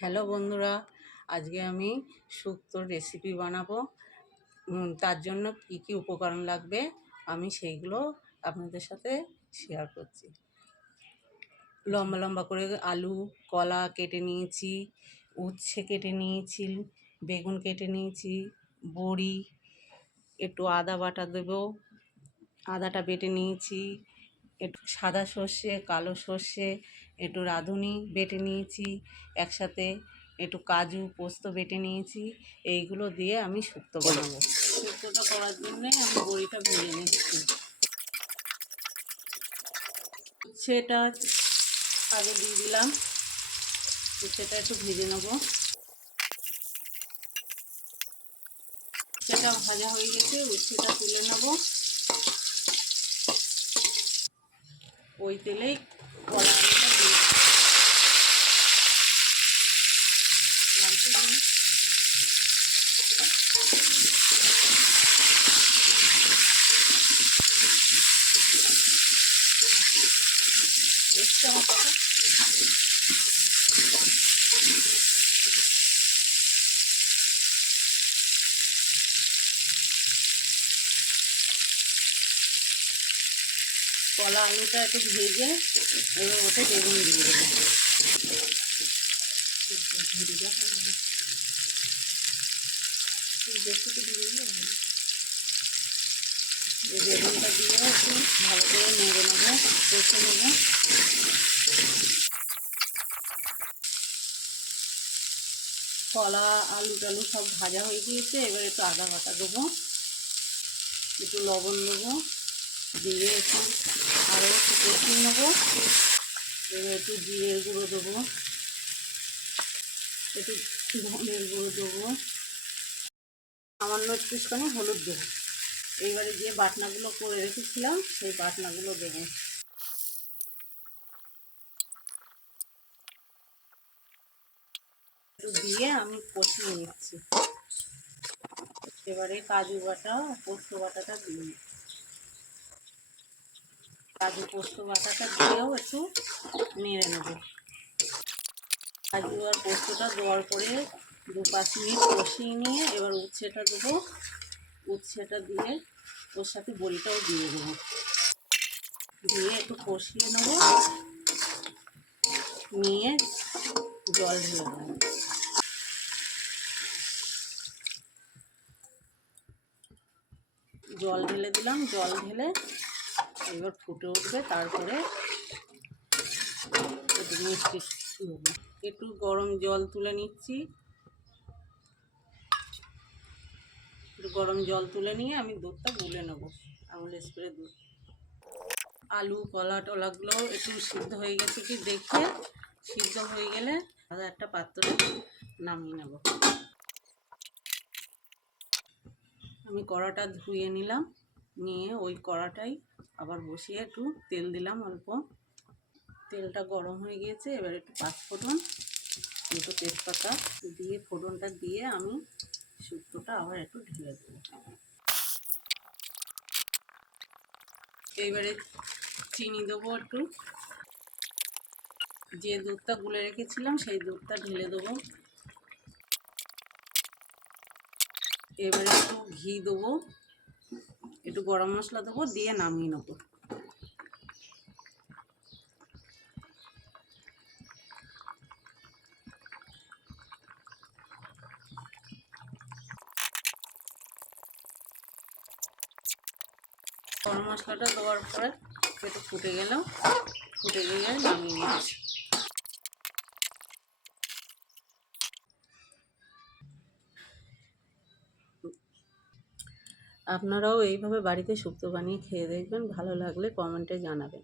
Hello বন্ধুরা, আজকে আমি শুক্তোর রেসিপি বানাবো। তার জন্য কি কি উপকরণ লাগবে আমি সেইগুলো আপনাদের সাথে শেয়ার করছি। লম্বা লম্বা করে আলু, কলা কেটে নিয়েছি, উচ্ছে কেটে নিয়েছি, বেগুন কেটে নিয়েছি, বড়ি, একটু আদা বাটা দেবো, আদাটা বেটে নিয়েছি, একটু সাদা সর্ষে, কালো সর্ষে, একটু রাঁধুনি বেটে নিয়েছি একসাথে, একটু কাজু পোস্ত বেটে নিয়েছি। এইগুলো দিয়ে আমি শুক্তো বানাবো। শুক্তোটা করার জন্যে আমি বড়িটা ভেজে নিচ্ছি। সেটা আগে দিয়ে দিলাম, সেটা একটু ভেজে নেবো। সেটা ভাজা হয়ে গেছে, উচ্ছেটা তুলে নেবো। ওই তেলেই কলা আলুটা দিয়ে এসছে আমার কথা। কলা আলুটা একটু ভেজে এবার ওতে বেগুন দিয়ে দেবো। বেগুনটা দিয়ে একটু ভালো করে নেড়ে নেবো, কষে নেবো। কলা আলু টালু সব ভাজা হয়ে গিয়েছে, এবার একটু আদা বাটা দেবো, একটু লবণ দেবো, দিয়ে একটু আরও একটু কষিয়ে নেবো। এবার একটু জিরের গুঁড়ো দেবো, একটু ধনের গুঁড়ো দেবো, সামান্য একটুখানি হলুদ দেবো। এইবারে যে বাটনাগুলো করে রেখেছিলাম সেই বাটনাগুলো দেবো। একটু দিয়ে আমি কষিয়ে নিচ্ছি। এবারে কাজু বাটা, পোস্ত বাটাটা দিই। কাজু পোস্ত বাটাটা দিয়েও একটু নেড়ে নেব। কাজু আর পোস্তটা দেওয়ার পরে 2-5 মিনিট কষিয়ে নিয়ে এবার উচ্ছেটা দেবো। উচ্ছেটা দিয়ে ওর সাথে বড়িটাও দিয়ে দেবো, দিয়ে একটু কষিয়ে নেব, নিয়ে জল ঢেলে দেবো। জল ঢেলে দিলাম, জল ঢেলে এবার ফুটে উঠবে। তারপরে একটু মিষ্টি দেবো, একটু গরম জল তুলে নিচ্ছি। একটু গরম জল তুলে নিয়ে আমি দুধটা গুলে নেবো, আমুল স্প্রে দুধ। আলু কলা টলাগুলো একটু সিদ্ধ হয়ে গেছে কি দেখে, সিদ্ধ হয়ে গেলে আলাদা একটা পাত্রে নামিয়ে নেব। আমি কড়াটা ধুয়ে নিলাম, নিয়ে ওই কড়াটাই আবার বসিয়ে একটু তেল দিলাম অল্প। তেলটা গরম হয়ে গিয়েছে, এবার একটু পাঁচফোড়ন, একটু তেজপাতা দিয়ে ফোড়নটা দিয়ে আমি শুক্তোটা আবার একটু ঢেলে দেবো। এইবারে চিনি দেবো একটু, যে দুধটা গুলে রেখেছিলাম সেই দুধটা ঢেলে দেবো। এবারে একটু ঘি দেবো, একটু গরম মশলা দেবো, দিয়ে নামিয়ে নেবো। গরম মশলাটা দেওয়ার পরে একটু ফুটে গেলে নামিয়ে নিচ্ছি। আপনারাও এইভাবে বাড়িতে শুক্তো বানিয়ে খেয়ে দেখবেন, ভালো লাগলে কমেন্টে জানাবেন।